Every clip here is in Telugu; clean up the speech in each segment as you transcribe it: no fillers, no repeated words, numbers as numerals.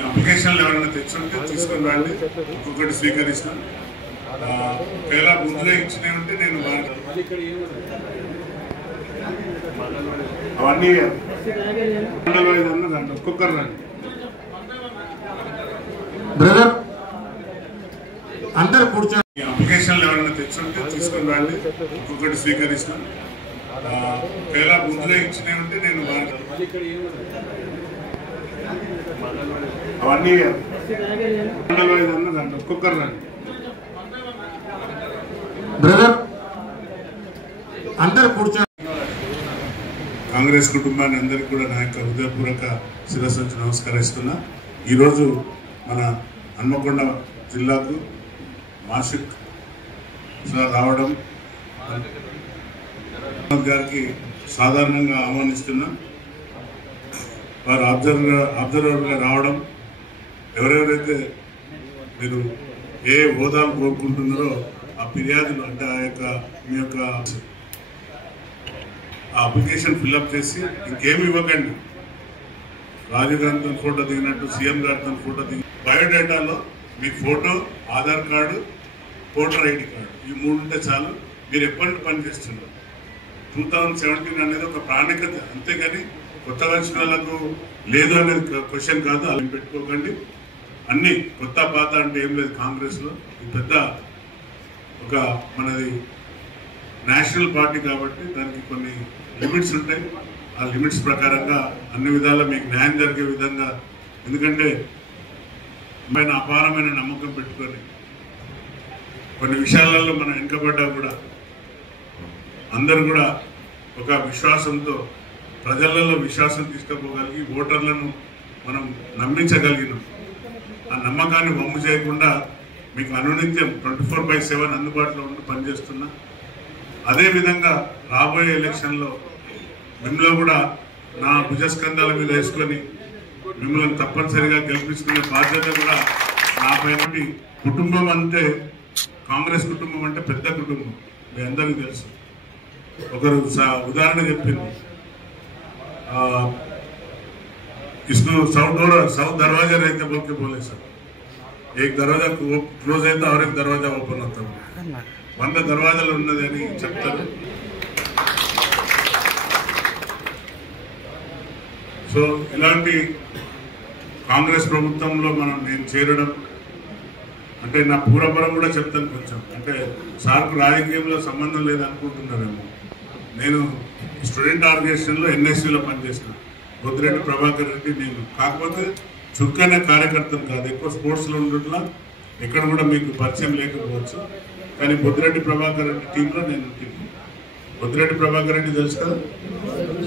అప్లికేషన్లు ఎవరైనా తెచ్చుంటే తీసుకొని రండి, ఒక్కొక్కటి స్వీకరిస్తాం. ఒకవేళ ముందుగా ఇచ్చినవి ఉంటే నేను అవన్నీ రండి, ఒక్కొక్కరు రండి. బ్రదర్ అందరు కూర్చొని అప్లికేషన్లు ఎవరైనా తెచ్చుంటే తీసుకొని రండి, ఒక్కొక్కటి స్వీకరిస్తాం. ఒకవేళ ముందుగా ఇచ్చినవి ఉంటే నేను అవన్నీ రండి, ఒక్కొక్కరు రండి. బ్రదర్ అందరు కూర్చొని కాంగ్రెస్ కుటుంబాన్ని అందరికీ కూడా నా యొక్క హృదయపూర్వక శిరస్సు నమస్కరిస్తున్నా. ఈరోజు మన హన్మకొండ జిల్లాకు మాషిక్ రావడం గారికి సాధారణంగా ఆహ్వానిస్తున్నా. వారు అబ్జర్వర్గా రావడం, ఎవరెవరైతే మీరు ఏ హోదాలు కోరుకుంటున్నారో ఆ ఫిర్యాదులు అంటే మీ యొక్క అప్లికేషన్ ఫిల్అప్ చేసి ఇంకేమి ఇవ్వకండి. రాజీవ్ గారితో ఫోటో దిగినట్టు సీఎం గారితో ఫోటో దిగి బయోడేటాలో మీ photo, Aadhaar card, voter ID card ఈ మూడు ఉంటే చాలు. మీరు ఎప్పటి పని చేస్తున్నారు. 2017 అనేది ఒక ప్రాణికత, అంతేగాని కొత్త వచ్చిన వాళ్ళకు లేదు అనేది క్వశ్చన్ కాదు. అలా పెట్టుకోకండి. అన్ని కొత్త పాత అంటే ఏం లేదు. కాంగ్రెస్లో ఇది పెద్ద ఒక మనది నేషనల్ పార్టీ కాబట్టి దానికి కొన్ని లిమిట్స్ ఉంటాయి. ఆ లిమిట్స్ ప్రకారంగా అన్ని విధాలా మీకు న్యాయం జరిగే విధంగా, ఎందుకంటే పైన అపారమైన నమ్మకం పెట్టుకొని కొన్ని విషయాలలో మనం వెనుకబడ్డా కూడా అందరూ కూడా ఒక విశ్వాసంతో ప్రజలలో విశ్వాసం తీసుకుపోగలిగి ఓటర్లను మనం నమ్మించగలిగినాం. ఆ నమ్మకాన్ని వమ్ము చేయకుండా మీకు అనునిత్యం 24/7 అందుబాటులో ఉండి పనిచేస్తున్నా. అదేవిధంగా రాబోయే ఎలక్షన్లో మిమ్మల్ని కూడా నా భుజస్కంధాల మీద వేసుకొని మిమ్మల్ని తప్పనిసరిగా గెలిపించుకునే బాధ్యత కూడా నా పైన. కుటుంబం అంటే కాంగ్రెస్ కుటుంబం అంటే పెద్ద కుటుంబం, మీ అందరికీ తెలుసు. ఒకరు ఉదాహరణ చెప్పింది, इसको साउथ दरवाजा रहते बोल के बोले सर, एक दरवाजा क्लोज అయితే और एक दरवाजा ओपन అవుతాం. 100 దర్వాజాలు ఉన్నది అని చెప్తారు. సో ఇలాంటి కాంగ్రెస్ ప్రభుత్వంలో నేను చేరడం అంటే నా పూర్వపరం కూడా చెప్తాను. కొంచెం అంటే సార్కు రాజకీయంలో సంబంధం లేదనుకుంటున్నారేమో. నేను స్టూడెంట్ ఆర్గనైజేషన్లో ఎన్ఎస్యూలో పనిచేసిన బొద్దిరెడ్డి ప్రభాకర్ రెడ్డి నేను. కాకపోతే చుక్కనే కార్యకర్తను కాదు, ఎక్కువ స్పోర్ట్స్లో ఉండట్లా ఎక్కడ కూడా మీకు పరిచయం లేకపోవచ్చు. కానీ బొద్దిరెడ్డి ప్రభాకర్ రెడ్డి టీంలో నేను బొద్దిరెడ్డి ప్రభాకర్ రెడ్డి తెలుసు కదా.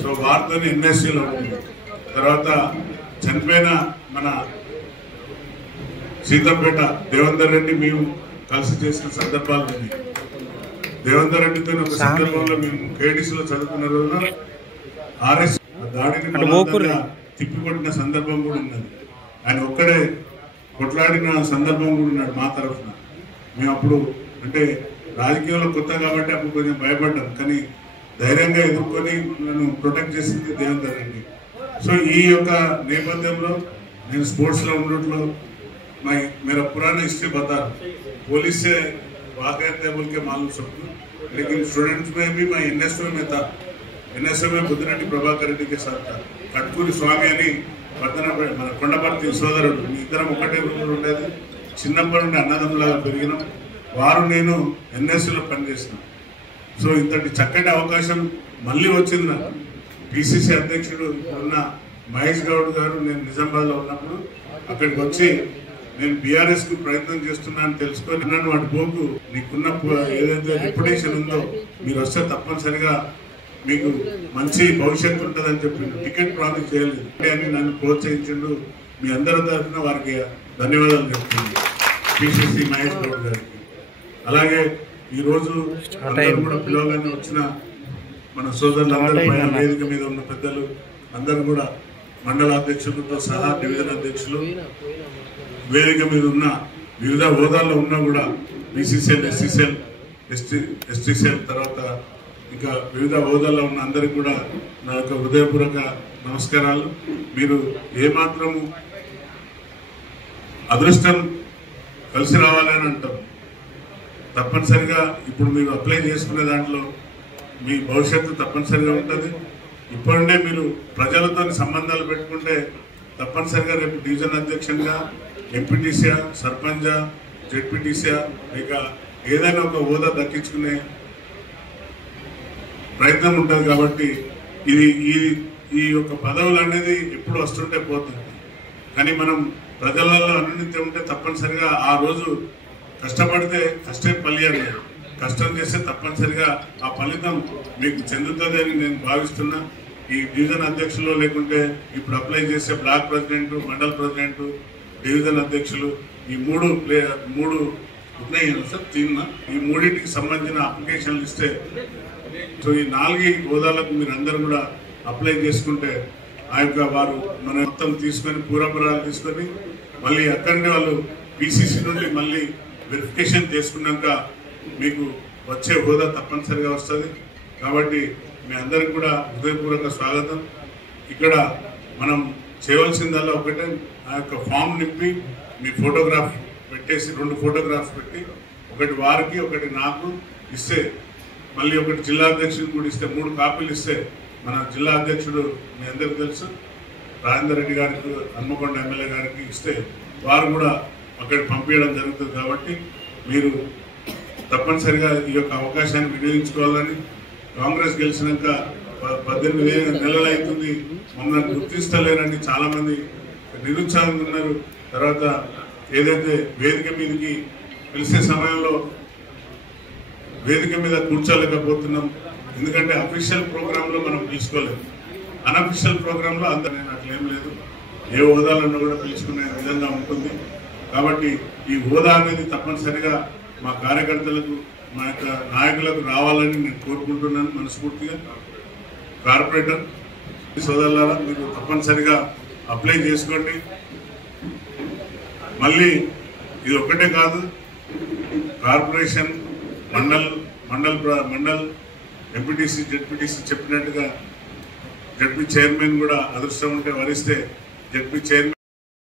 సో వారితో ఎన్ఎస్యూలో ఉంటుంది. తర్వాత చనిపోయిన మన సీతంపేట దేవేందర్ రెడ్డి మేము కలిసి చేసిన సందర్భాలు ఉన్నాయి. దేవేందర్ రెడ్డితో ఒక సందర్భంలో మేము కేడీసీలో చదువుకున్న రోజున ఆర్ఎస్ దాడిని తిప్పికొట్టిన సందర్భం కూడా ఉన్నది. ఆయన ఒక్కడే కొట్లాడిన సందర్భం కూడా ఉన్నాడు మా తరఫున. మేము అప్పుడు అంటే రాజకీయంలో కొత్త కాబట్టి అప్పుడు కొంచెం భయపడ్డాం, కానీ ధైర్యంగా ఎదుర్కొని నన్ను ప్రొటెక్ట్ చేసింది దేవేందర్ రెడ్డి. సో ఈ యొక్క నేపథ్యంలో నేను స్పోర్ట్స్లో ఉండట్లో मेरा पुराना हिस्ट्री बता, पुलिस से वाकई बोल के मालूम सबको, लेकिन स्टूडेंट्स में भी मैं एनएसयू में था. एनएसयू में बुद्धिरेड्डी प्रभाकर रेड्डी के साथ था. कटकूरी स्वामी అని మన కొండపర్తి సోదరుడు, ఇద్దరం ఒకటే రూమ్లో ఉండేది. చిన్నప్పటి నుండి అన్నదమ్ములాగా పెరిగినాం. వారు నేను ఎన్ఎస్యూలో పనిచేసినాం. సో ఇంతటి చక్కటి అవకాశం మళ్ళీ వచ్చింది నాకు. పిసిసి అధ్యక్షుడు ఉన్న మహేష్ గౌడ్ గారు నేను నిజామాబాద్లో ఉన్నప్పుడు అక్కడికి వచ్చి నేను బీఆర్ఎస్ కు ప్రయత్నం చేస్తున్నాను తెలుసుకొని నన్ను వాటి పోకు, నీకున్న ఏదైతే రెప్యుటేషన్ ఉందో మీరు వస్తే తప్పనిసరిగా మీకు మంచి భవిష్యత్తు ఉంటుందని చెప్పి టికెట్ ప్రామిస్ చేయలేదు అని నన్ను ప్రోత్సహించిండు. మీ అందరి తరఫున వారికి ధన్యవాదాలు చెప్తుంది పిసిసి మహేష్ గౌడ్ గారికి. అలాగే ఈరోజు అందరూ కూడా పిలవగానే వచ్చిన మన సోదరులందరూ పైన వేదిక మీద ఉన్న పెద్దలు అందరూ కూడా మండల అధ్యక్షులతో సహా డివిజన్ అధ్యక్షులు వేదిక మీద ఉన్న వివిధ హోదాల్లో ఉన్నా కూడా బీసీసీఎల్, ఎస్సీసీఎల్, ఎస్టీసీఎల్ తర్వాత ఇంకా వివిధ హోదాల్లో ఉన్న అందరికీ కూడా నా యొక్క హృదయపూర్వక నమస్కారాలు. మీరు ఏమాత్రము అదృష్టం కలిసి రావాలని అంటాం. తప్పనిసరిగా ఇప్పుడు మీరు అప్లై చేసుకునే దాంట్లో మీ భవిష్యత్తు తప్పనిసరిగా ఉంటుంది. ఇప్పుడే మీరు ప్రజలతో సంబంధాలు పెట్టుకుంటే తప్పనిసరిగా రేపు డివిజన్ అధ్యక్షునిగా, ఎంపీటీసీయా, సర్పంచా, జెడ్పీటీసీయా ఇక ఏదైనా ఒక హోదా దక్కించుకునే ప్రయత్నం ఉంటుంది. కాబట్టి ఈ యొక్క పదవులు అనేది ఎప్పుడు వస్తుంటే పోతుంది. కానీ మనం ప్రజలలో అనునిత్యం ఉంటే తప్పనిసరిగా ఆ రోజు కష్టపడితే కష్టే ఫలితం, కష్టం చేస్తే తప్పనిసరిగా ఆ ఫలితం మీకు చెందుతుంది అని నేను భావిస్తున్నా. ఈ డివిజన్ అధ్యక్షులు లేకుంటే ఇప్పుడు అప్లై చేసే బ్లాక్ ప్రెసిడెంట్, మండల ప్రెసిడెంట్, డివిజన్ అధ్యక్షులు ఈ మూడు ఉన్నాయి సార్. ఈ మూడింటికి సంబంధించిన అప్లికేషన్లు ఇస్తే సో ఈ 4 హోదాలకు మీరు అందరూ కూడా అప్లై చేసుకుంటే ఆ యొక్క వారు మన మొత్తం తీసుకొని పూర్వపరాలు తీసుకొని మళ్ళీ అక్కడనే వాళ్ళు పీసీసీ నుండి మళ్ళీ వెరిఫికేషన్ చేసుకున్నాక మీకు వచ్చే హోదా తప్పనిసరిగా వస్తుంది. కాబట్టి మీ అందరికి కూడా హృదయపూర్వక స్వాగతం. ఇక్కడ మనం చేయవలసిందల్లా ఒకటే, ఆ యొక్క ఫామ్ నింపి మీ ఫోటోగ్రాఫ్ పెట్టేసి 2 ఫోటోగ్రాఫ్స్ పెట్టి ఒకటి వారికి ఒకటి నాకు ఇస్తే, మళ్ళీ ఒకటి జిల్లా అధ్యక్షుడికి కూడా ఇస్తే 3 కాపీలు ఇస్తే మన జిల్లా అధ్యక్షుడు మీ అందరికీ తెలుసు రాజేందర్ రెడ్డి గారికి, హన్మకొండ ఎమ్మెల్యే గారికి ఇస్తే వారు కూడా అక్కడికి పంపించడం జరుగుతుంది. కాబట్టి మీరు తప్పనిసరిగా ఈ యొక్క అవకాశాన్ని వినియోగించుకోవాలని, కాంగ్రెస్ గెలిచినాక 18 నెలలు అవుతుంది, మమ్మల్ని గుర్తిస్తలేరని చాలా మంది నిరుత్సాహంగా ఉన్నారు. తర్వాత ఏదైతే వేదిక మీదకి పిలిచే సమయంలో వేదిక మీద కూర్చోలేకపోతున్నాం, ఎందుకంటే అఫీషియల్ ప్రోగ్రాంలో మనం పిలుచుకోలేదు. అన్అఫీషియల్ ప్రోగ్రాంలో అందరూ అట్లేం లేదు, ఏ హోదాలను కూడా పిలుచుకునే విధంగా ఉంటుంది. కాబట్టి ఈ హోదా అనేది తప్పనిసరిగా మా కార్యకర్తలకు, మా యొక్క నాయకులకు రావాలని నేను కోరుకుంటున్నాను మనస్ఫూర్తిగా. కార్పొరేటర్ సోదరులారా మీరు తప్పనిసరిగా అప్లై చేసుకోండి. మళ్ళీ ఇది ఒక్కటే కాదు, కార్పొరేషన్, మండల్ ఎంపీటీసీ, జెడ్పీటీసీ చెప్పినట్టుగా జెడ్పీ చైర్మన్ కూడా అదృష్టం ఉంటే వరిస్తే జెడ్పీ చైర్మన్